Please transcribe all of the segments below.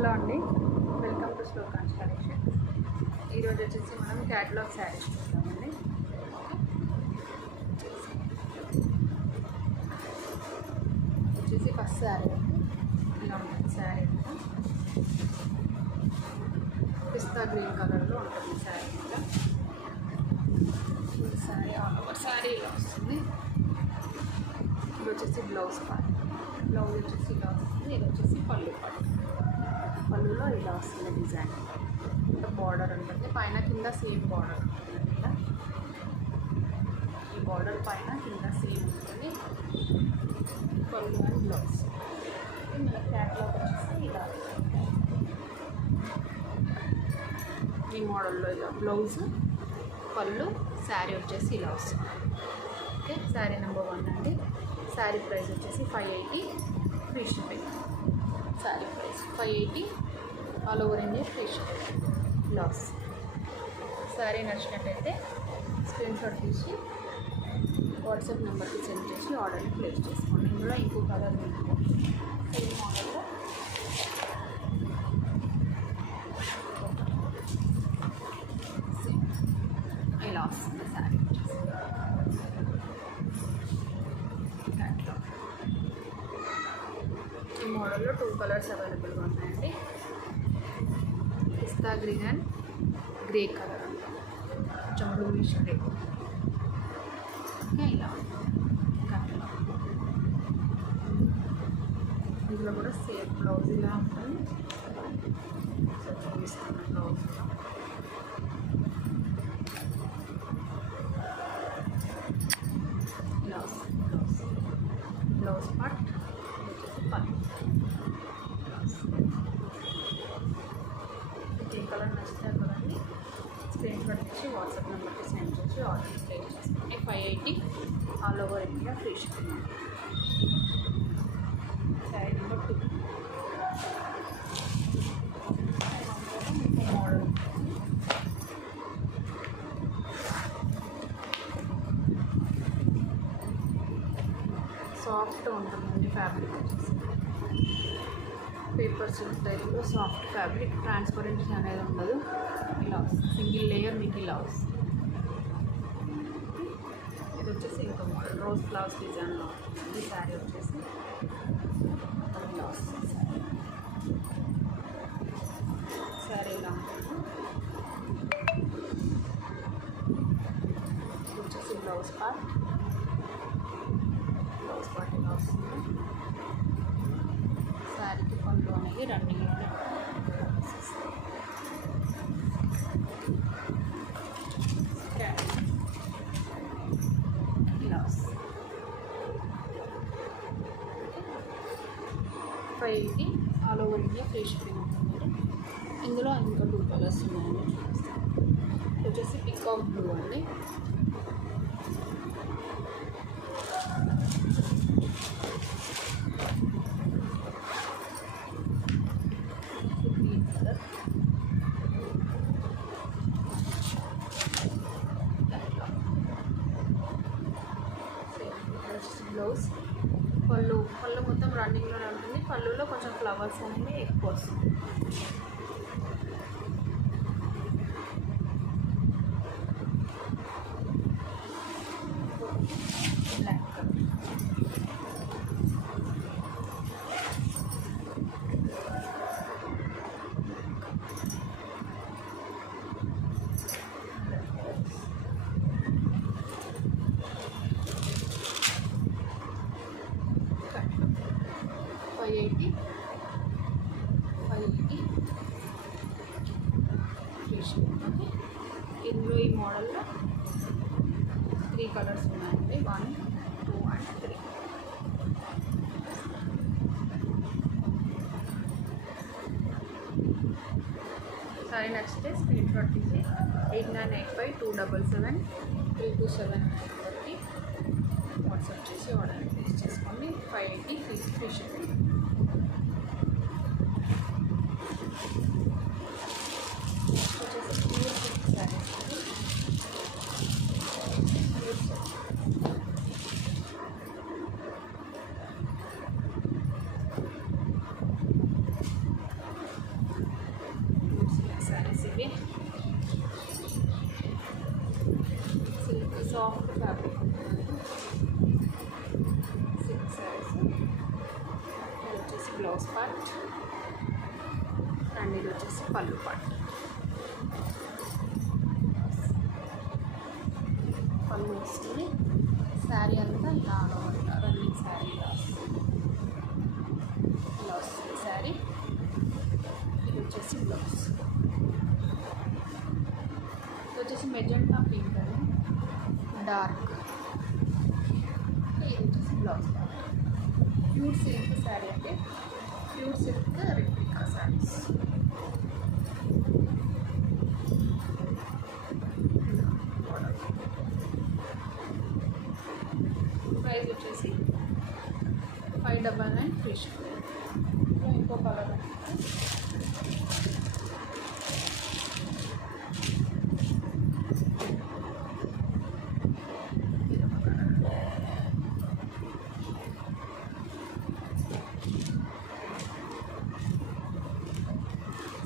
Hello అండి, welcome to శ్లోకాన్స్ collection. ఈరోజు వచ్చేసి మనం క్యాటలాగ్ శారీస్ చూద్దామండి. వచ్చేసి ఫస్ట్ శారీ ఇలా ఉంటుంది. శారీ పిస్తా గ్రీన్ కలర్లో ఉంటుంది. శారీ ఇలా శారీ ఆల్ ఓవర్ శారీ ఇలా వస్తుంది. ఇది వచ్చేసి బ్లౌజ్ పార్ట్. బ్లౌజ్ వచ్చేసి ఇలా వస్తుంది. ఇది వచ్చేసి పళ్ళు పార్ట్. పళ్ళులో ఇలా వస్తుంది డిజైన్. ఇంకా బార్డర్ ఉంటుంది, పైన కింద సేమ్ బార్డర్ ఉంటుంది. ఇలా ఈ బార్డర్ పైన కింద సేమ్ ఉంటుంది. పళ్ళు అండ్ బ్లౌజ్. మన క్యాట్లాగ్ వచ్చేసి ఇలా ఈ మోడల్లో ఇలా బ్లౌజ్, పళ్ళు, శారీ వచ్చేసి ఇలా వస్తుంది. ఓకే, శారీ నెంబర్ 1 అండి. శారీ ప్రైస్ వచ్చేసి 580 free shipping. Sari price 580 all over India free shipping. లాస్ శారీ నచ్చినట్టయితే స్క్రీన్ షాట్ తీసి వాట్సాప్ నెంబర్కి సెండ్ చేసి ఆర్డర్ని ప్లేస్ చేసుకోండి. ఇందులో ఇంకో కలర్ మీకు సేమ్ మోడల్లో ఇలా వస్తుంది శారీ. ఈ మోడల్లో 2 కలర్స్ అవైలబుల్గా ఉన్నాయండి. పిస్తా గ్రీన్ అండ్ గ్రే కలర్ అంట, కొంచెం బ్లూయిష్ గ్రే. ఇలా ఇందులో కూడా సేమ్ బ్లౌజ్ ఇలా ఉంటుంది. సో చూపిస్తున్న బ్లౌజ్ ఇలా వస్తుంది. బ్లౌజ్ పార్ట్ పళ్ళు. ఏ కలర్ నచ్చితే కదండి స్క్రీన్ షాట్ తీసి వాట్సాప్ నెంబర్కి సెండ్ చేసి ఆర్డర్ ప్లేస్ చేసుకోండి. 580 all over India free shipping. Sari number 2 model. Soft ఉంటుందండి ఫ్యాబ్రిక్ వచ్చేసి. పేపర్ సిల్క్ టైప్లో సాఫ్ట్ ఫ్యాబ్రిక్, ట్రాన్స్పరెన్సీ అనేది ఉండదు. ఇలా వస్తుంది, సింగిల్ లేయర్ మీకు ఇలా వస్తుంది. ఇది వచ్చేసి ఇంకో మోడల్ రోజ్ ఫ్లవర్స్ డిజైన్లో ఈ శారీ వచ్చేసి ఇలా వస్తుంది. శారీ ఇలా ఉంటుంది. ఇది వచ్చేసి బ్లౌజ్ పార్ట్. బ్లౌజ్ పార్ట్ ఇలా వస్తుంది. శారీకి పళ్ళు అనేది రన్నింగ్లోనే ఇలా వస్తుంది. 580 all over India free shipping ఉంటుంది. ఇందులో ఇంకా 2 కలర్స్ ఉన్నాయండి. ఇది వచ్చేసి పికాక్ బ్లూ అండి. బ్లౌజ్, పళ్ళు మొత్తం రన్నింగ్లోనే ఉంటుంది. పళ్ళులో కొంచెం ఫ్లవర్స్ అనేవి ఎక్కువ వస్తుంది. Black colour. ఇందులో ఈ మోడల్లో 3 కలర్స్ ఉన్నాయండి. 1, 2 and 3. సారీ నచ్చితే స్క్రీన్ షాట్ తీసి 8985277327 నెంబర్కి వాట్సాప్ చేసి ఆర్డర్ ప్లేస్ చేసుకోండి. 580 ఫ్రీ షిప్పింగ్. పళ్ళు పార్ట్. పళ్ళు వస్తుంది. శారీ అంతా ఇలా రన్నింగ్ శారీ ఇలా వస్తుంది శారీ. ఇది వచ్చేసి బ్లౌజ్. ఇది వచ్చేసి మెజెంటా పింక్ అని డార్క్. ఇది వచ్చేసి blouse part. Pure silk sari అంటే pure silk replica saris. Price వచ్చేసి 599 ఫ్రీ షిప్పింగ్. ఇంకో కలర్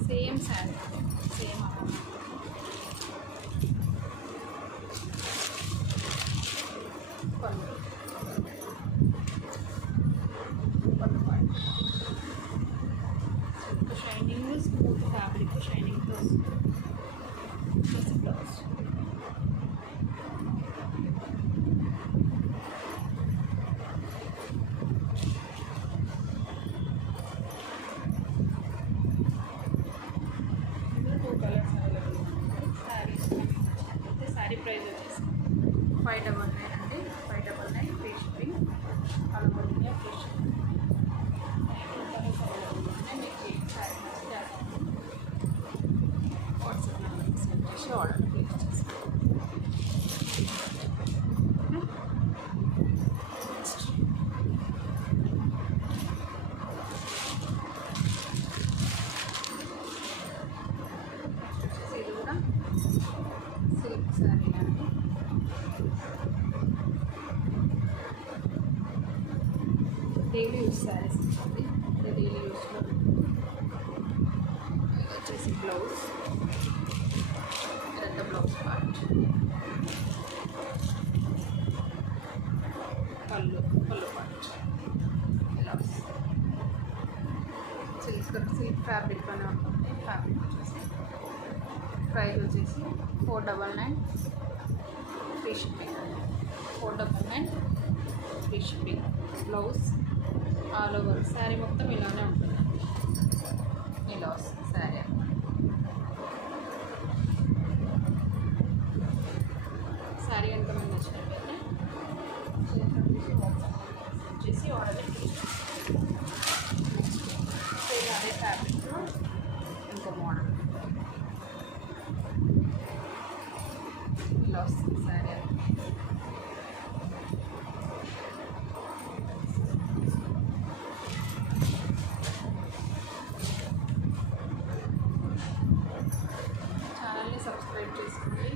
సేమ్ శారీ సేమ్ పళ్ళు షైనింగ్ స్మూత్ ఫ్యాబ్రిక్ షైనింగ్తో వస్తుంది. బ్లౌజ్ శారీ ప్రైస్ వచ్చేసి 599 అండి. 599 free shipping. All over India free shipping. మీకు శారీ నచ్చితే వాట్సాప్ నెంబర్కి సెండ్ చేసి ఆర్డర్ ప్లేస్ చేస్తాను. ఇది కూడా సిల్క్ శారీ అండి. డైలీ యూస్ శారీస్ ఉంటుంది. డైలీ యూస్లో ఇది వచ్చేసి బ్లౌజ్. ఇదంతా బ్లౌజ్ పార్ట్. పళ్ళు పార్ట్ ఇలా సిల్క్ ఫ్యాబ్రిక్లోనే ఉంటుంది. ఫ్యాబ్రిక్ వచ్చేసి ప్రైస్ వచ్చేసి 499 free shipping. 499 free shipping. Blouse all over sari మొత్తం ఇలానే ఉంటుంది. ఇలా వస్తుంది శారీ. శారీ ఎంతమంది నచ్చినట్లయితే వచ్చేసి ఆర్డర్ నెక్స్ట్ అదే ఫ్యాబ్రిక్లో ఇంకో మోడల్ ఇలా వస్తుంది శారీ. ఛానల్ని సబ్స్క్రైబ్ చేసుకోండి.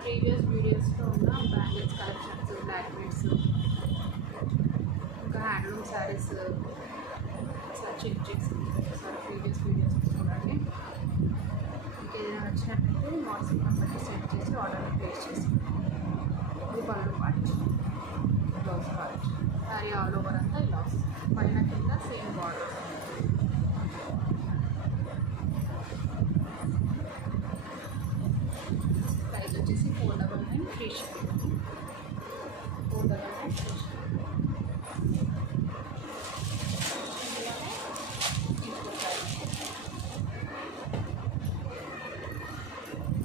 ప్రీవియస్ వీడియోస్లో ఉన్న బ్యాంగిల్స్ కలెక్షన్స్, బ్లాక్ బీడ్స్, ఇంకా హ్యాండ్లూమ్ శారీస్ చెక్ చేసి ఒకసారి ప్రీవియస్ వీడియోస్ చూడండి. మీకు ఏదైనా నచ్చినట్లయితే వాట్సాప్ నెంబర్కి సెండ్ చేసి ఆర్డర్ ప్లేస్ చేసి. ఇది పళ్ళు part, blouse part. Sari all over అంతా ఇలా వస్తుంది. పైన కింద సేమ్ బార్డర్. ప్రైస్ వచ్చేసి 499 ఫ్రీ షిప్పింగ్. 499 free shipping. ఇంకో price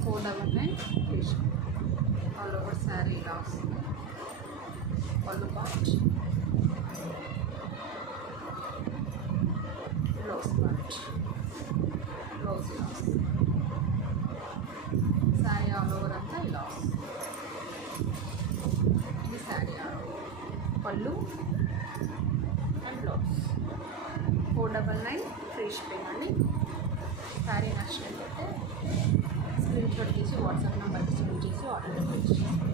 499 free shipping. All over sari ఇలా వస్తుంది. పళ్ళు పార్ట్, బ్లౌజ్ పార్ట్. బ్లౌజ్ ఇలా వస్తుంది. శారీ ఆల్ ఓవర్ అంతా ఇలా వస్తుంది. ఇది శారీ పళ్ళు అండ్ బ్లౌజ్. 499 ఫ్రీ షిప్పింగ్ అండి. శారీ నచ్చినట్లయితే స్క్రీన్ షాట్ తీసి వాట్సాప్ నెంబర్కి సెండ్ చేసి ఆర్డర్ ప్లేస్ చేస్తాను.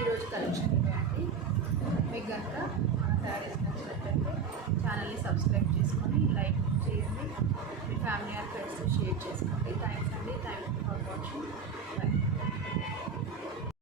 ఈరోజు కలెక్షన్ ఇవ్వండి. మీకు కనుక శారీస్ నచ్చినట్లయితే ఛానల్ని సబ్స్క్రైబ్ చేసుకొని లైక్ చేయండి. మీ ఫ్యామిలీ చేస్తూ షేర్ చేసుకోండి. థ్యాంక్స్ అండి. Thank you for watching. By.